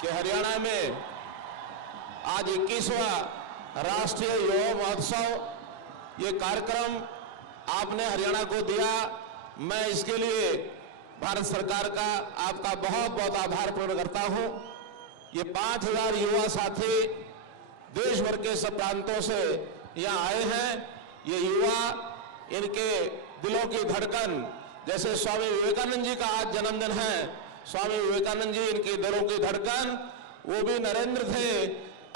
कि हरियाणा में आज 21वां राष्ट्रीय युवा महोत्सव ये कार्यक्रम आपने हरियाणा को दिया। मैं इसके लिए भारत सरकार का आपका बहुत बहुत आभार प्रकट करता हूं। ये 5000 युवा साथी देश भर के सब प्रांतों से यहाँ आए हैं। ये युवा, इनके दिलों की धड़कन, जैसे स्वामी विवेकानंद जी का आज जन्मदिन है, स्वामी विवेकानंद जी इनकी दिलों की धड़कन, वो भी नरेंद्र थे,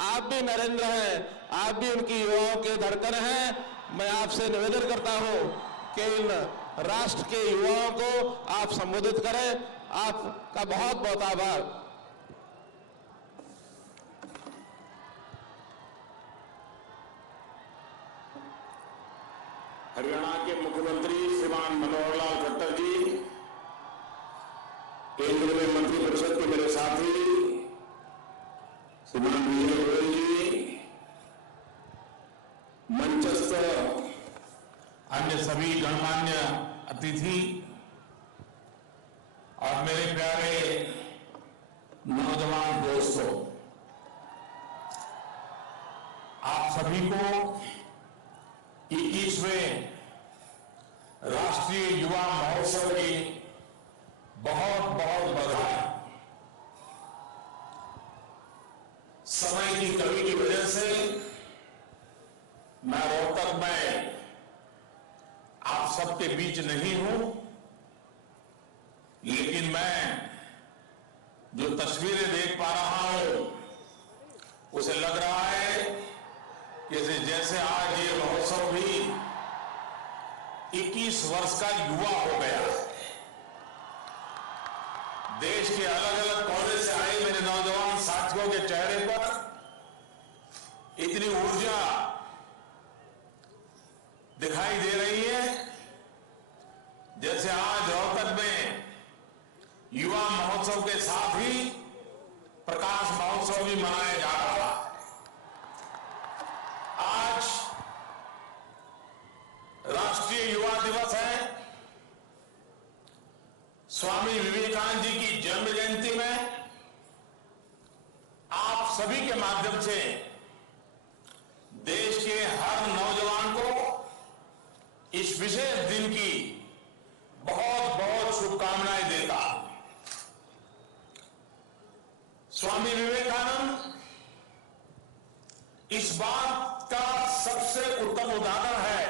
आप भी नरेंद्र हैं, आप भी उनकी युवाओं के धड़कन हैं। मैं आपसे निवेदन करता हूं कि इन राष्ट्र के युवाओं को आप संबोधित करें। आपका बहुत बहुत आभार। हरियाणा के मुख्यमंत्री श्रीमान मनोहर लाल खट्टर जी, केंद्र में मंत्रिपरिषद के मेरे साथी श्रीमान विजय गोयल जी, मंचस्थ अन्य सभी गणमान्य अतिथि और मेरे प्यारे नौजवान दोस्तों, आप सभी को 21वें राष्ट्रीय युवा महोत्सव की बहुत बहुत बधाई। समय की कमी की वजह से मैं रोहतक में आप सबके बीच नहीं हूं, लेकिन मैं जो तस्वीरें देख पा रहा हूं उसे लग रहा है कि जैसे आज ये महोत्सव भी 21 वर्ष का युवा हो गया। देश के अलग अलग कोने से आए मेरे नौजवान साथियों के चेहरे पर इतनी ऊर्जा दिखाई दे रही है, जैसे आज रोहतक में युवा महोत्सव के साथ ही प्रकाश महोत्सव भी मनाया जा रहा है। आज राष्ट्रीय युवा दिवस है। स्वामी विवेकानंद जी की जन्म जयंती में आप सभी के माध्यम से देश के हर नौजवान को इस विशेष दिन की बहुत बहुत शुभकामनाएं देता। स्वामी विवेकानंद इस बात का सबसे उत्तम उदाहरण है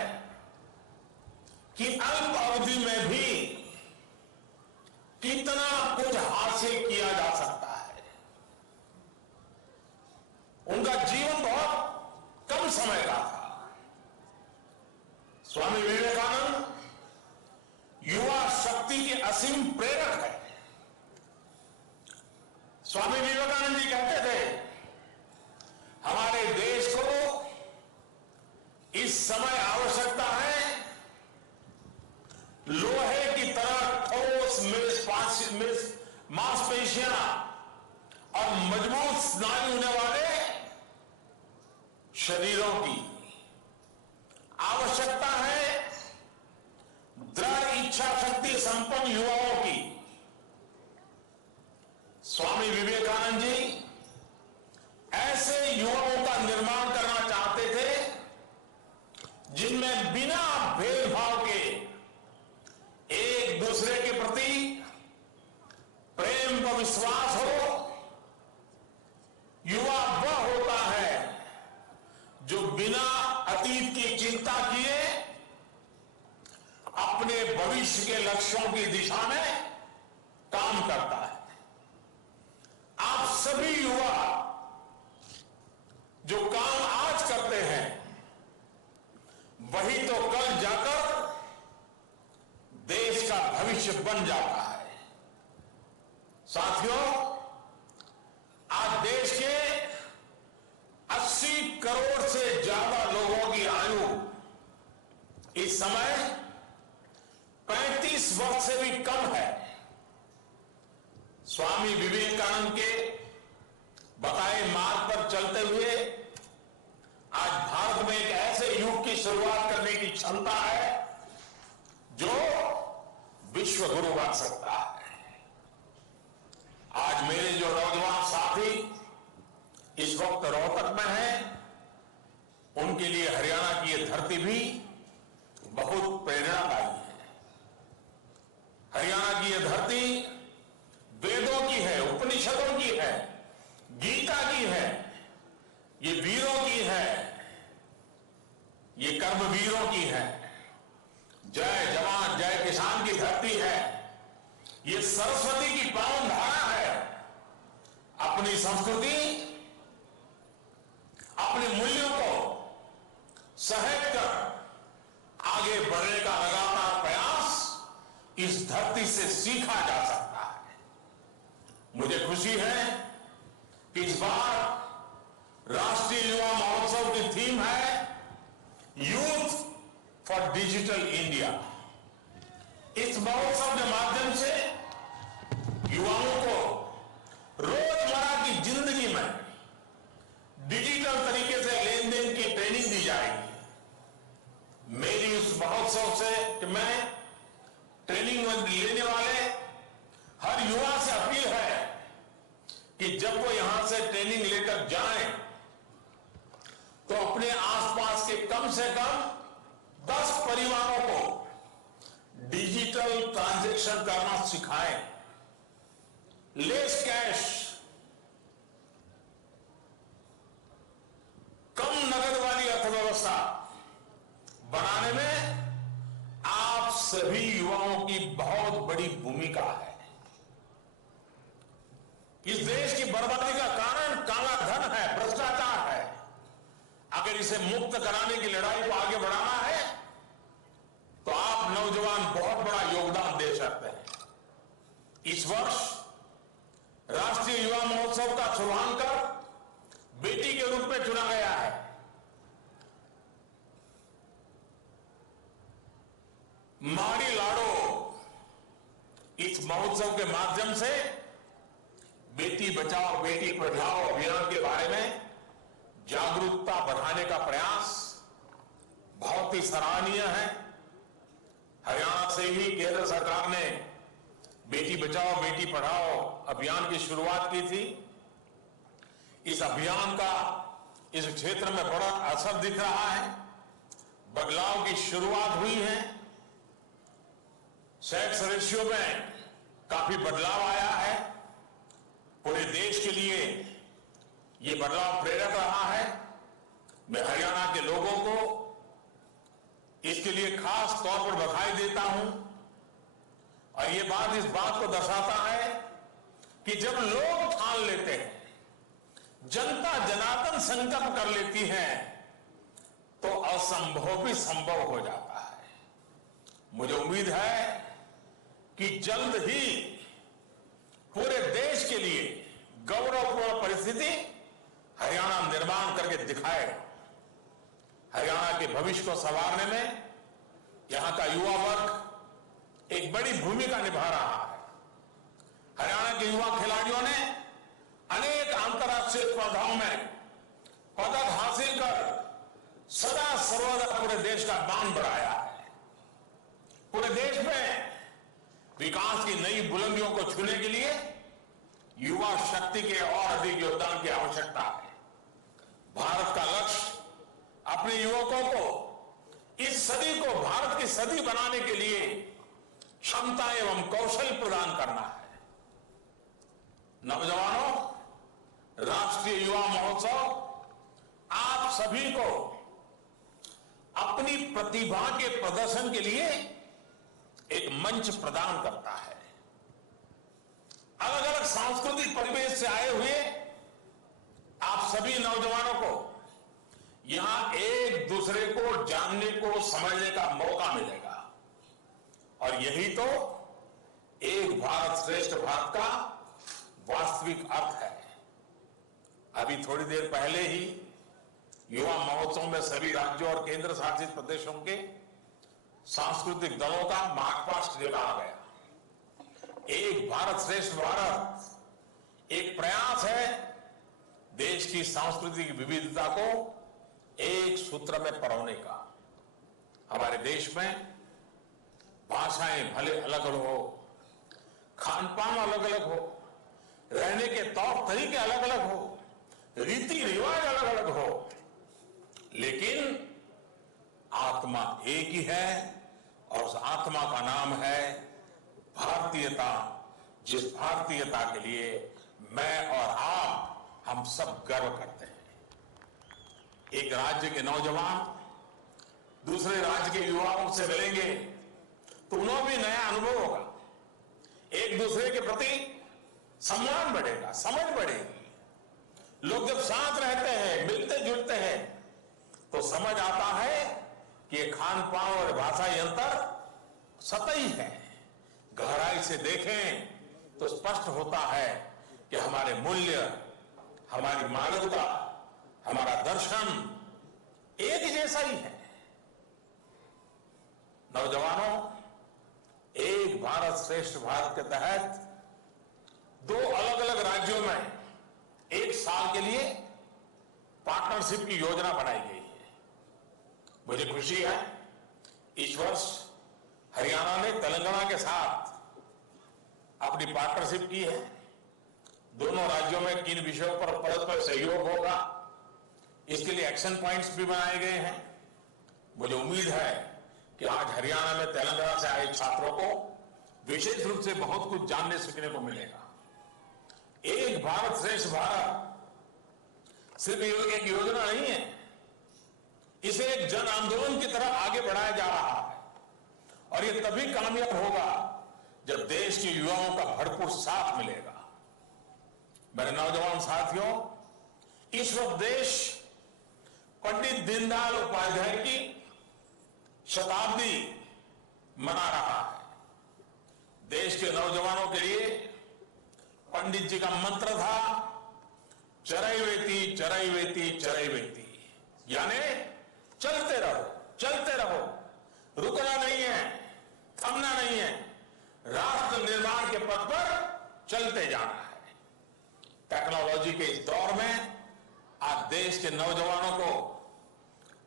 कि अल्प अवधि में भी कितना कुछ हासिल किया जा सकता है। उनका जीवन बहुत कम समय का था। स्वामी विवेकानंद युवा शक्ति के असीम प्रेरक है। स्वामी विवेकानंद जी कहते थे, हमारे देश को इस समय आवश्यकता है लोहे की तरह ठोस मांसपेशियां और मजबूत स्नायु होने वाले शरीरों की। आवश्यकता है दृढ़ इच्छा शक्ति संपन्न युवाओं की। स्वामी विवेकानंद जी ऐसे युवाओं का निर्माण करना चाहते थे जिनमें बिना भेदभाव के एक दूसरे के प्रति प्रेम व विश्वास हो। युवा वह होता है जो बिना अतीत की चिंता किए अपने भविष्य के लक्ष्यों की दिशा में काम करता है। आप सभी युवा जो काम आज करते हैं वही तो कल जाकर देश का भविष्य बन जाता है। साथियों, आज देश के 80 करोड़ से ज्यादा लोगों की आयु इस समय 35 वर्ष से भी कम है। स्वामी विवेकानंद के बताए मार्ग पर चलते हुए आज भारत में एक ऐसे युग की शुरुआत करने की क्षमता है जो विश्व गुरु बन सकता है। आज मेरे जो नौजवान साथी इस वक्त रोहतक में हैं, उनके लिए हरियाणा की ये धरती भी बहुत प्रेरणादायी है। हरियाणा की ये धरती वेदों की है, उपनिषदों की है, गीता की है, ये वीरों की है, ये कर्मवीरों की है। जय जवान जय किसान की धरती है। ये सरस्वती की पावन धारा है। अपनी संस्कृति, अपने मूल्यों को सहेज कर आगे बढ़ने का लगातार प्रयास इस धरती से सीखा जा सकता है। मुझे खुशी है कि इस बार राष्ट्रीय युवा महोत्सव की थीम है यूथ फॉर डिजिटल इंडिया। इस महोत्सव के माध्यम से युवाओं को रोजमर्रा की जिंदगी में डिजिटल तरीके से लेन देन की ट्रेनिंग दी जाएगी। मेरी उस महोत्सव से कि मैं ट्रेनिंग लेने वाले हर युवा से अपील है कि जब वो यहां से ट्रेनिंग लेकर जाएं तो अपने आसपास के कम से कम 10 परिवारों को डिजिटल ट्रांजैक्शन करना सिखाएं। लेस कैश, कम नगद वाली अर्थव्यवस्था बनाने में आप सभी युवाओं की बहुत बड़ी भूमिका है। इस देश की बर्बादी का कारण काला धन है, भ्रष्टाचार है। अगर इसे मुक्त कराने की लड़ाई को आगे बढ़ाना है तो आप नौजवान बहुत बड़ा योगदान दे सकते हैं। इस वर्ष राष्ट्रीय युवा महोत्सव का शुभारंभ बेटी के रूप में चुना गया है। मारी लाडो इस महोत्सव के माध्यम से बेटी बचाओ बेटी पढ़ाओ अभियान के बारे में जागरूकता बढ़ाने का प्रयास बहुत ही सराहनीय है। हरियाणा से ही केंद्र सरकार ने बेटी बचाओ बेटी पढ़ाओ अभियान की शुरुआत की थी। इस अभियान का इस क्षेत्र में बड़ा असर दिख रहा है। बदलाव की शुरुआत हुई है। सेक्स रेशियो में काफी बदलाव आया है। पूरे देश के लिए ये बदलाव प्रेरक रहा है। मैं हरियाणा के लोगों को इसके लिए खास तौर पर बधाई देता हूं और ये बात इस बात को दर्शाता है कि जब लोग ठान लेते हैं, जनता जनार्दन संकल्प कर लेती है तो असंभव भी संभव हो जाता है। मुझे उम्मीद है कि जल्द ही पूरे देश के लिए गौरवपूर्ण परिस्थिति हरियाणा निर्माण करके दिखाएगा। हरियाणा के भविष्य को संवारने में यहां का युवा वर्ग एक बड़ी भूमिका निभा रहा है। हरियाणा के युवा खिलाड़ियों ने अनेक अंतर्राष्ट्रीय स्पर्धाओं में पदक हासिल कर सदा सर्वदा पूरे देश का मान बढ़ाया है। पूरे देश में विकास की नई बुलंदियों को छूने के लिए युवा शक्ति के और अधिक योगदान की आवश्यकता है। भारत का लक्ष्य अपने युवकों को इस सदी को भारत की सदी बनाने के लिए क्षमता एवं कौशल प्रदान करना है। नौजवानों, राष्ट्रीय युवा महोत्सव आप सभी को अपनी प्रतिभा के प्रदर्शन के लिए एक मंच प्रदान करता है। अलग अलग सांस्कृतिक परिवेश से आए हुए आप सभी नौजवानों को यहां एक दूसरे को जानने को समझने का मौका मिलेगा और यही तो एक भारत श्रेष्ठ भारत का वास्तविक अर्थ है। अभी थोड़ी देर पहले ही युवा महोत्सव में सभी राज्यों और केंद्र शासित प्रदेशों के सांस्कृतिक दलों का मार्गपास्ट निकाला गया। एक भारत श्रेष्ठ भारत एक प्रयास है देश की सांस्कृतिक विविधता को एक सूत्र में परोने का। हमारे देश में भाषाएं भले अलग अलग हो, खान पान अलग अलग हो, रहने के तौर तरीके अलग अलग हो, रीति रिवाज अलग अलग हो, लेकिन आत्मा एक ही है और उस आत्मा का नाम है भारतीयता। जिस भारतीयता के लिए मैं और आप हम सब गर्व करते हैं। एक राज्य के नौजवान दूसरे राज्य के युवाओं से मिलेंगे तो उन्हें भी नया अनुभव होगा, एक दूसरे के प्रति सम्मान बढ़ेगा, समझ बढ़ेगी। लोग जब साथ रहते हैं, मिलते जुलते हैं, तो समझ आता है कि ये खान पान और भाषाई अंतर सतही है। गहराई से देखें तो स्पष्ट होता है कि हमारे मूल्य, हमारी मानवता, हमारा दर्शन एक जैसा ही है। नौजवानों, एक भारत श्रेष्ठ भारत के तहत 2 अलग अलग राज्यों में 1 साल के लिए पार्टनरशिप की योजना बनाई गई है। मुझे खुशी है इस वर्ष हरियाणा ने तेलंगाना के साथ अपनी पार्टनरशिप की है। दोनों राज्यों में किन विषयों पर परस्पर सहयोग होगा, इसके लिए एक्शन पॉइंट्स भी बनाए गए हैं। मुझे उम्मीद है कि आज हरियाणा में तेलंगाना से आए छात्रों को विशेष रूप से बहुत कुछ जानने सीखने को मिलेगा। एक भारत श्रेष्ठ भारत सिर्फ एक योजना नहीं है, इसे एक जन आंदोलन की तरफ आगे बढ़ाया जा रहा है और ये तभी कामयाब होगा जब देश के युवाओं का भरपूर साथ मिलेगा। मेरे नौजवान साथियों, इस वक्त देश पंडित दीनदयाल उपाध्याय की शताब्दी मना रहा है। देश के नौजवानों के लिए पंडित जी का मंत्र था चरैवेति चरैवेति चरैवेति, यानी चलते रहो, चलते रहो, रुकना नहीं है, थमना नहीं है, राष्ट्र निर्माण के पथ पर चलते जाना है। टेक्नोलॉजी के इस दौर में आज देश के नौजवानों को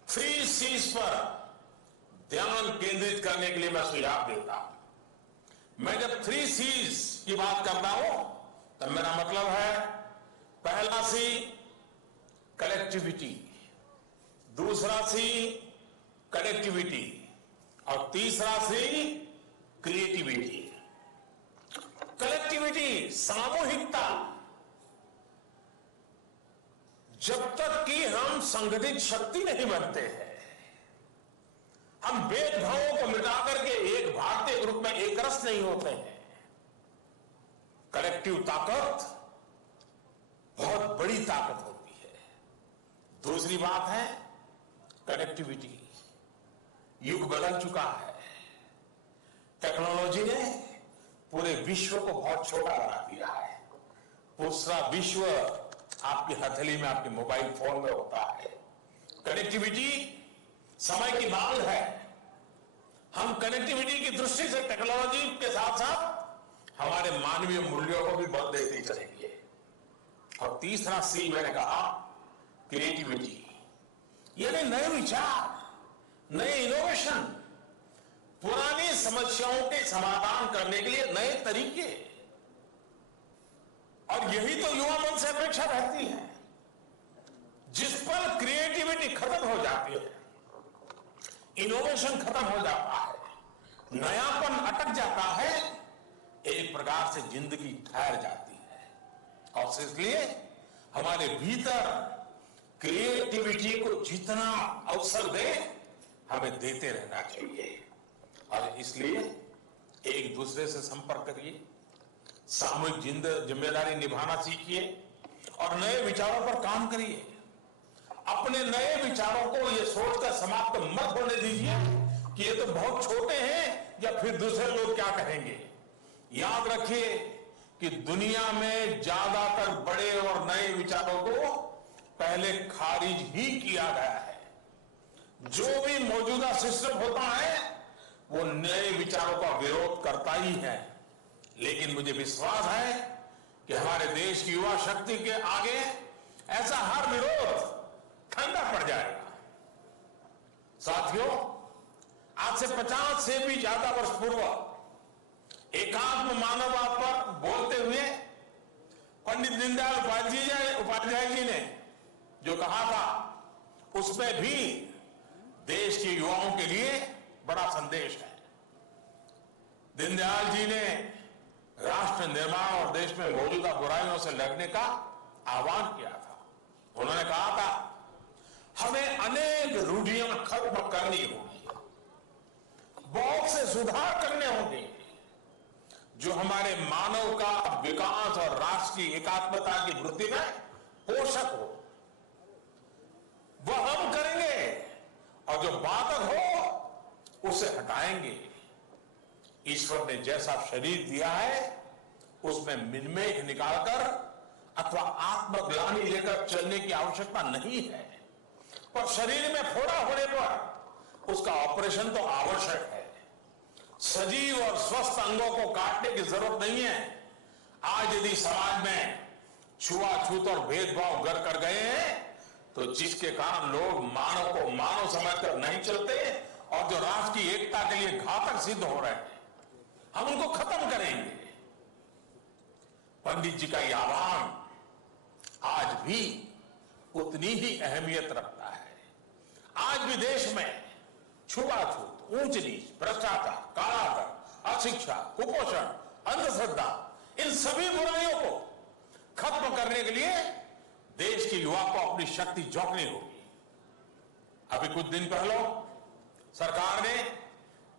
3 C's पर ध्यान केंद्रित करने के लिए मैं सुझाव देता हूं। मैं जब 3 C's की बात करता हूं तब मेरा मतलब है, पहला C कलेक्टिविटी, दूसरा C कनेक्टिविटी और तीसरा C क्रिएटिविटी। कलेक्टिविटी, सामूहिकता। जब तक कि हम संगठित शक्ति नहीं बनते हैं, हम भेदभावों को मिटाकर के एक भारतीय के रूप में एक रस नहीं होते हैं। कलेक्टिव ताकत बहुत बड़ी ताकत होती है। दूसरी बात है कनेक्टिविटी। युग बदल चुका है, टेक्नोलॉजी ने पूरे विश्व को बहुत छोटा बना दिया है। दूसरा विश्व आपकी हथेली में, आपके मोबाइल फोन में होता है। कनेक्टिविटी समय की मांग है। हम कनेक्टिविटी की दृष्टि से टेक्नोलॉजी के साथ साथ हमारे मानवीय मूल्यों को भी बल देते चलेंगे। और तीसरा सी मैंने कहा क्रिएटिविटी, यानी नए विचार, नए इनोवेशन, पुरानी समस्याओं के समाधान करने के लिए नए तरीके। और यही तो युवा मन से अपेक्षा रहती है। जिस पर क्रिएटिविटी खत्म हो जाती है, इनोवेशन खत्म हो जाता है, नयापन अटक जाता है, एक प्रकार से जिंदगी ठहर जाती है। और इसलिए हमारे भीतर क्रिएटिविटी को जितना अवसर दे, हमें देते रहना चाहिए। और इसलिए एक दूसरे से संपर्क करिए, सामूहिक जिम्मेदारी निभाना सीखिए और नए विचारों पर काम करिए। अपने नए विचारों को ये सोचकर समाप्त मत होने दीजिए कि ये तो बहुत छोटे हैं या फिर दूसरे लोग क्या कहेंगे। याद रखिए कि दुनिया में ज्यादातर बड़े और नए विचारों को पहले खारिज ही किया गया है। जो भी मौजूदा सिस्टम होता है वो नए विचारों का विरोध करता ही है। लेकिन मुझे विश्वास है कि हमारे देश की युवा शक्ति के आगे ऐसा हर विरोध ठंडा पड़ जाएगा। साथियों, आज से 50 से भी ज्यादा वर्ष पूर्व एकात्म मानववाद पर बोलते हुए पंडित दीनदयाल उपाध्याय जी ने जो कहा था, उसमें भी देश के युवाओं के लिए बड़ा संदेश है। दीनदयाल जी ने राष्ट्र निर्माण और देश में मौजूदा बुराइयों से लड़ने का आह्वान किया था। उन्होंने कहा था, हमें अनेक रूढ़ियां खत्म करनी होगी, बहुत से सुधार करने होंगे जो हमारे मानव का विकास और राष्ट्र की एकात्मता की वृद्धि में पोषक हो, वह हम करेंगे, और जो बाधक हो उसे हटाएंगे। ईश्वर ने जैसा शरीर दिया है उसमें मिनमेख निकालकर अथवा आत्मग्लानि लेकर चलने की आवश्यकता नहीं है, पर शरीर में फोड़ा होने पर उसका ऑपरेशन तो आवश्यक है। सजीव और स्वस्थ अंगों को काटने की जरूरत नहीं है। आज यदि समाज में छुआछूत और भेदभाव घर कर गए हैं, तो जिसके कारण लोग मानव को मानव समझकर नहीं चलते और जो राष्ट्र की एकता के लिए घातक सिद्ध हो रहे हैं, हम उनको खत्म करेंगे। पंडित जी का यह आह्वान आज भी उतनी ही अहमियत रखता है। आज भी देश में छुआछूत, ऊंच नीच, भ्रष्टाचार, कालाधन, अशिक्षा, कुपोषण, अंधश्रद्धा, इन सभी बुराइयों को खत्म करने के लिए देश के युवा को अपनी शक्ति झोंकनी होगी। अभी कुछ दिन पहले सरकार ने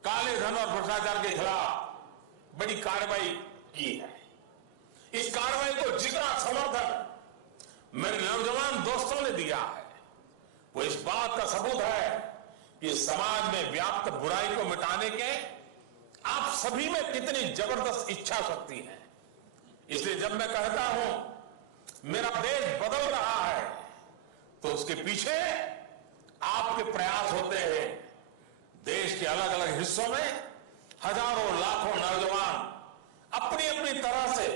काले धन और भ्रष्टाचार के खिलाफ बड़ी कार्रवाई की है। इस कार्रवाई को जितना समर्थन मेरे नौजवान दोस्तों ने दिया है, वो इस बात का सबूत है कि समाज में व्याप्त बुराई को मिटाने के आप सभी में कितनी जबरदस्त इच्छा शक्ति है। इसलिए जब मैं कहता हूं मेरा देश बदल रहा है, तो उसके पीछे आपके प्रयास होते हैं। देश के अलग अलग हिस्सों में हजारों लाखों नौजवान अपनी अपनी तरह से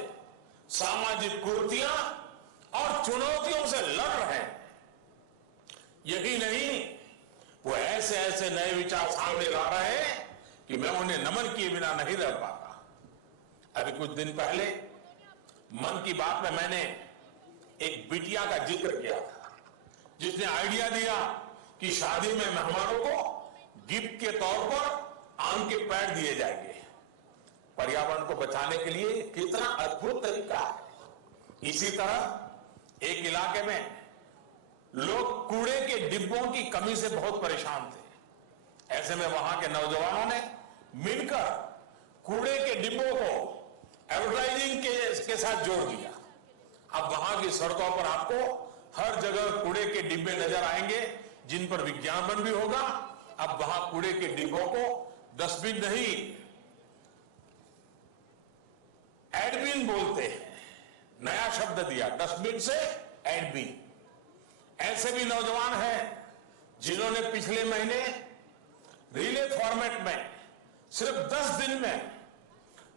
सामाजिक कुरीतियां और चुनौतियों से लड़ रहे हैं। यही नहीं, वो ऐसे ऐसे नए विचार सामने ला रहे हैं कि मैं उन्हें नमन किए बिना नहीं रह पाता। अभी कुछ दिन पहले मन की बात में मैंने एक बिटिया का जिक्र किया था, जिसने आइडिया दिया कि शादी में मेहमानों को गिफ्ट के तौर पर आम के पेड़ दिए जाएंगे। पर्यावरण को बचाने के लिए कितना अद्भुत तरीका है। इसी तरह एक इलाके में लोग कूड़े के डिब्बों की कमी से बहुत परेशान थे। ऐसे में वहां के नौजवानों ने मिलकर कूड़े के डिब्बों को एडवर्टाइजिंग के साथ जोड़ दिया। अब वहां की सड़कों पर आपको हर जगह कूड़े के डिब्बे नजर आएंगे, जिन पर विज्ञापन भी होगा। अब वहां कूड़े के डिब्बों को डस्टबिन नहीं, एडबिन बोलते हैं। नया शब्द दिया, डस्टबिन से एडबिन। ऐसे भी नौजवान हैं जिन्होंने पिछले महीने रिले फॉर्मेट में सिर्फ 10 दिन में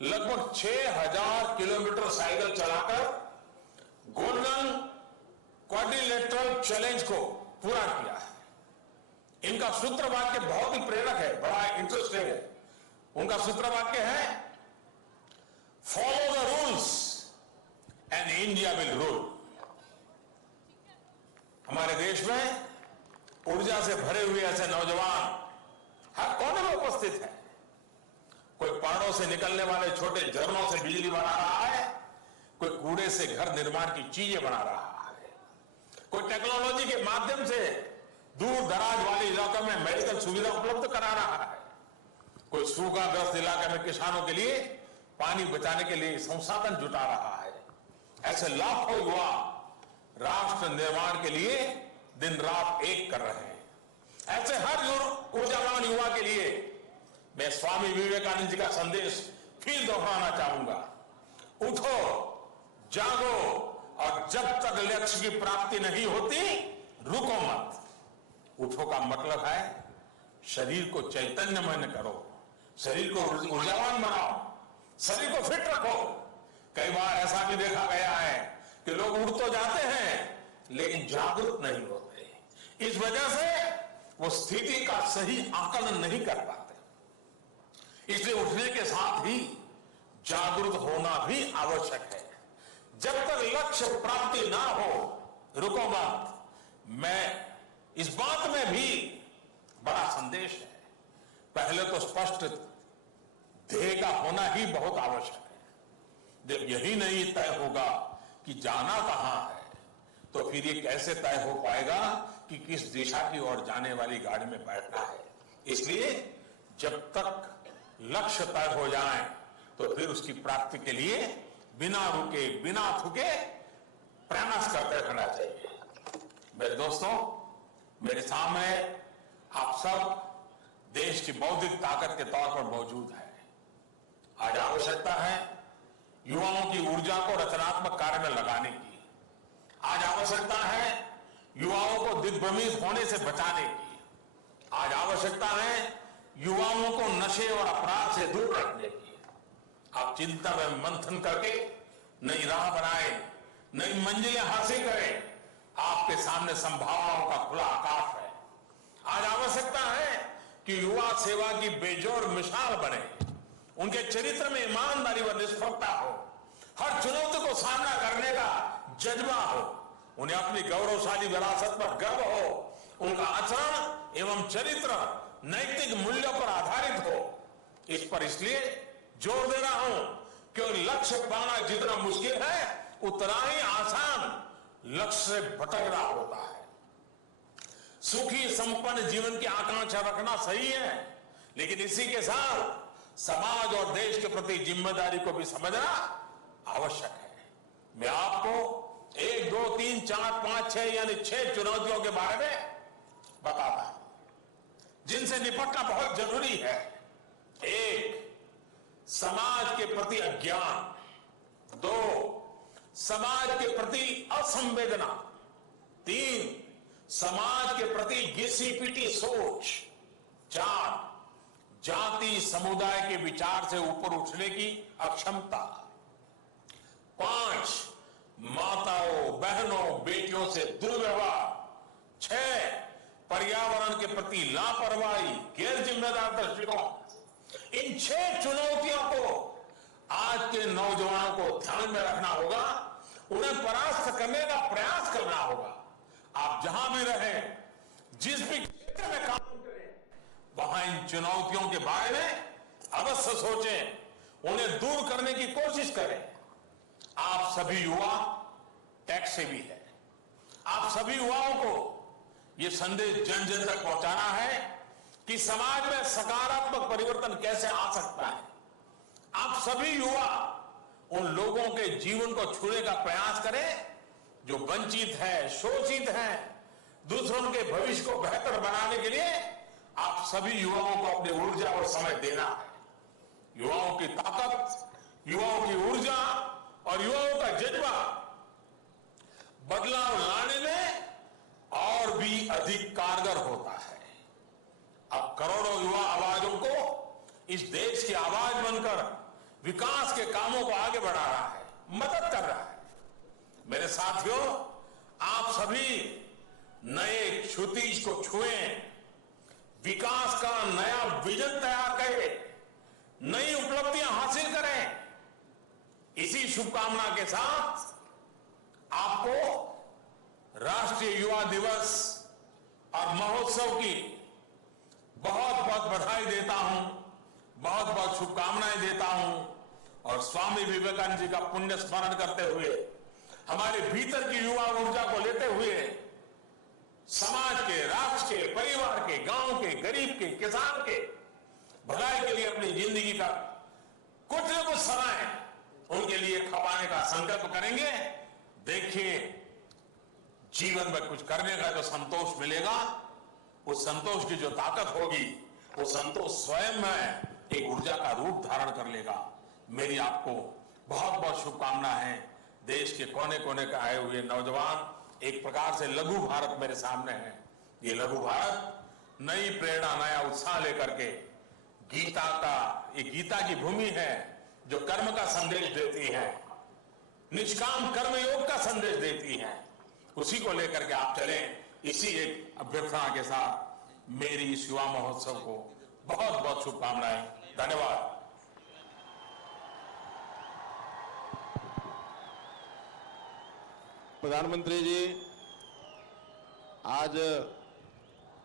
लगभग 6000 किलोमीटर साइकिल चलाकर गोल्डन क्वाड्रिलेटरल चैलेंज को पूरा किया है। इनका सूत्र वाक्य बहुत ही प्रेरक है, बड़ा इंटरेस्टिंग है। उनका सूत्र वाक्य है, follow the rules and India will rule. हमारे देश में ऊर्जा से भरे हुए ऐसे नौजवान हर कोने में उपस्थित हैं। कोई पहाड़ों से निकलने वाले छोटे झरनों से बिजली बना रहा है, कोई कूड़े से घर निर्माण की चीजें बना रहा है, कोई टेक्नोलॉजी के माध्यम से दूर दराज वाले इलाकों में मेडिकल सुविधा उपलब्ध करा रहा है, कोई सूखाग्रस्त इलाके में किसानों के लिए पानी बचाने के लिए संसाधन जुटा रहा है। ऐसे लाखों युवा राष्ट्र निर्माण के लिए दिन रात एक कर रहे हैं। ऐसे हर ऊर्जावान युवा के लिए मैं स्वामी विवेकानंद जी का संदेश फिर दोहराना चाहूंगा। उठो, जागो, और जब तक लक्ष्य की प्राप्ति नहीं होती रुको मत। उठो का मतलब है शरीर को चैतन्यमय करो, शरीर को ऊर्जावान बनाओ, शरीर को फिट रखो। कई बार ऐसा भी देखा गया है कि लोग उठ तो जाते हैं लेकिन जागरूक नहीं होते। इस वजह से वो स्थिति का सही आकलन नहीं कर पाते। इसलिए उठने के साथ ही जागरूक होना भी आवश्यक है। जब तक लक्ष्य प्राप्ति ना हो रुको मत। मैं इस बात में भी बड़ा संदेश है। पहले तो स्पष्ट ध्येय का होना ही बहुत आवश्यक है। जब यही नहीं तय होगा कि जाना कहां है, तो फिर ये कैसे तय हो पाएगा कि किस दिशा की ओर जाने वाली गाड़ी में बैठना है। इसलिए जब तक लक्ष्य तय हो जाए तो फिर उसकी प्राप्ति के लिए बिना रुके बिना थके प्रयास करते रहना चाहिए। मेरे दोस्तों, मेरे सामने आप सब देश की बौद्धिक ताकत के तौर पर मौजूद है। आज आवश्यकता है युवाओं की ऊर्जा को रचनात्मक कार्य में लगाने की। आज आवश्यकता है युवाओं को दिग्भ्रमित होने से बचाने की। आज आवश्यकता है युवाओं को नशे और अपराध से दूर रखने की। आप चिंता में मंथन करके नई राह बनाए, नई मंजिलें हासिल करें। आपके सामने संभावनाओं का खुला आकाश है। आज आवश्यकता है कि युवा सेवा की बेजोड़ मिसाल बने। उनके चरित्र में ईमानदारी व निष्पक्षता हो। हर चुनौती को सामना करने का जज्बा हो। उन्हें अपनी गौरवशाली विरासत पर गर्व हो। उनका आचरण एवं चरित्र नैतिक मूल्यों पर आधारित हो। इस पर इसलिए जोर दे रहा हूं कि लक्ष्य पाना जितना मुश्किल है उतना ही आसान लक्ष्य से भटकना होता है। सुखी संपन्न जीवन की आकांक्षा रखना सही है, लेकिन इसी के साथ समाज और देश के प्रति जिम्मेदारी को भी समझना आवश्यक है। मैं आपको 1, 2, 3, 4, 5, 6 यानी 6 चुनौतियों के बारे में बताता हूं जिनसे निपटना बहुत जरूरी है। 1, समाज के प्रति अज्ञान। 2, समाज के प्रति असंवेदना। 3, समाज के प्रति घिसी पिटी सोच। 4, जाति समुदाय के विचार से ऊपर उठने की अक्षमता। 5, माताओं बहनों बेटियों से दुर्व्यवहार। 6, पर्यावरण के प्रति लापरवाही, गैर जिम्मेदार दृष्टिकोण। इन 6 चुनौतियों को आज के नौजवानों को ध्यान में रखना होगा। उन्हें परास्त करने का प्रयास करना होगा। आप जहां भी रहें, जिस भी क्षेत्र में काम करें, वहां इन चुनौतियों के बारे में अवश्य सोचें, उन्हें दूर करने की कोशिश करें। आप सभी युवा टैक्स से भी है। आप सभी युवाओं को यह संदेश जन जन तक पहुंचाना है कि समाज में सकारात्मक परिवर्तन कैसे आ सकता है। आप सभी युवा उन लोगों के जीवन को छूने का प्रयास करें जो वंचित है, शोषित है। दूसरों के भविष्य को बेहतर बनाने के लिए आप सभी युवाओं को अपनी ऊर्जा और समय देना है। युवाओं की ताकत, युवाओं की ऊर्जा और युवाओं का जज्बा बदलाव लाने में और भी अधिक कारगर होता है। अब करोड़ों युवा आवाजों को इस देश की आवाज बनकर विकास के कामों को आगे बढ़ा रहा है, मदद कर रहा है। मेरे साथियों, आप सभी नए क्षितिज को छुएं, विकास का नया विजन तैयार करें, नई उपलब्धियां हासिल करें। इसी शुभकामना के साथ आपको राष्ट्रीय युवा दिवस और महोत्सव की बहुत बहुत बधाई देता हूं, बहुत बहुत शुभकामनाएं देता हूं। और स्वामी विवेकानंद जी का पुण्य स्मरण करते हुए, हमारे भीतर की युवा ऊर्जा को लेते हुए, समाज के, राष्ट्र के, परिवार के, गांव के, गरीब के, किसान के भलाई के लिए अपनी जिंदगी का कुछ न कुछ समय उनके लिए खपाने का संकल्प करेंगे। देखिए, जीवन में कुछ करने का जो संतोष मिलेगा, उस संतोष की जो ताकत होगी, वो संतोष स्वयं में एक ऊर्जा का रूप धारण कर लेगा। मेरी आपको बहुत बहुत शुभकामनाएं हैं। देश के कोने कोने का आए हुए नौजवान एक प्रकार से लघु भारत मेरे सामने है। ये लघु भारत नई प्रेरणा, नया उत्साह लेकर के गीता की भूमि है जो कर्म का संदेश देती है, निष्काम कर्म योग का संदेश देती है। उसी को लेकर के आप चलें। इसी एक अभ्यर्थना के साथ मेरी इस युवा महोत्सव को बहुत बहुत शुभकामनाएं। धन्यवाद। प्रधानमंत्री जी, आज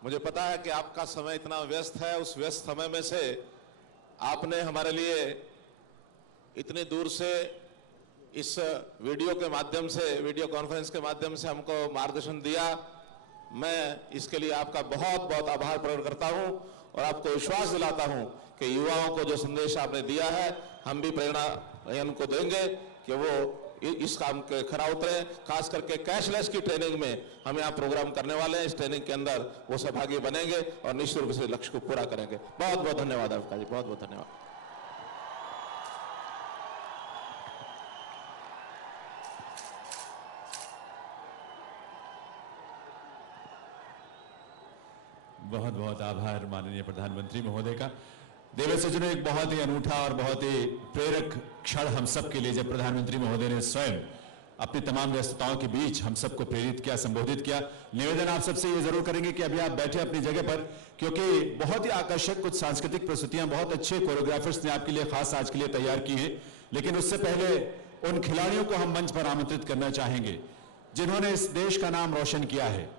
मुझे पता है कि आपका समय इतना व्यस्त है। उस व्यस्त समय में से आपने हमारे लिए इतनी दूर से इस वीडियो के माध्यम से, वीडियो कॉन्फ्रेंस के माध्यम से हमको मार्गदर्शन दिया। मैं इसके लिए आपका बहुत बहुत आभार प्रकट करता हूं और आपको विश्वास दिलाता हूं कि युवाओं को जो संदेश आपने दिया है, हम भी प्रेरणा उनको देंगे कि वो इस काम के खरा उतरे। खास करके कैशलेस की ट्रेनिंग में हम यहाँ प्रोग्राम करने वाले हैं। इस ट्रेनिंग के अंदर वो सहभागी बनेंगे और निश्चित रूप से लक्ष्य को पूरा करेंगे। बहुत बहुत धन्यवाद आपका जी, बहुत बहुत धन्यवाद। बहुत बहुत आभार माननीय प्रधानमंत्री महोदय का। देवेश सज्जनों, एक बहुत ही अनूठा और बहुत ही प्रेरक क्षण हम सब के लिए, जब प्रधानमंत्री महोदय ने स्वयं अपनी तमाम व्यस्तताओं के बीच हम सबको प्रेरित किया, संबोधित किया। निवेदन आप सबसे ये जरूर करेंगे कि अभी आप बैठे अपनी जगह पर, क्योंकि बहुत ही आकर्षक कुछ सांस्कृतिक प्रस्तुतियां बहुत अच्छे कोरियोग्राफर्स ने आपके लिए खास आज के लिए तैयार की हैं। लेकिन उससे पहले उन खिलाड़ियों को हम मंच पर आमंत्रित करना चाहेंगे जिन्होंने इस देश का नाम रोशन किया है।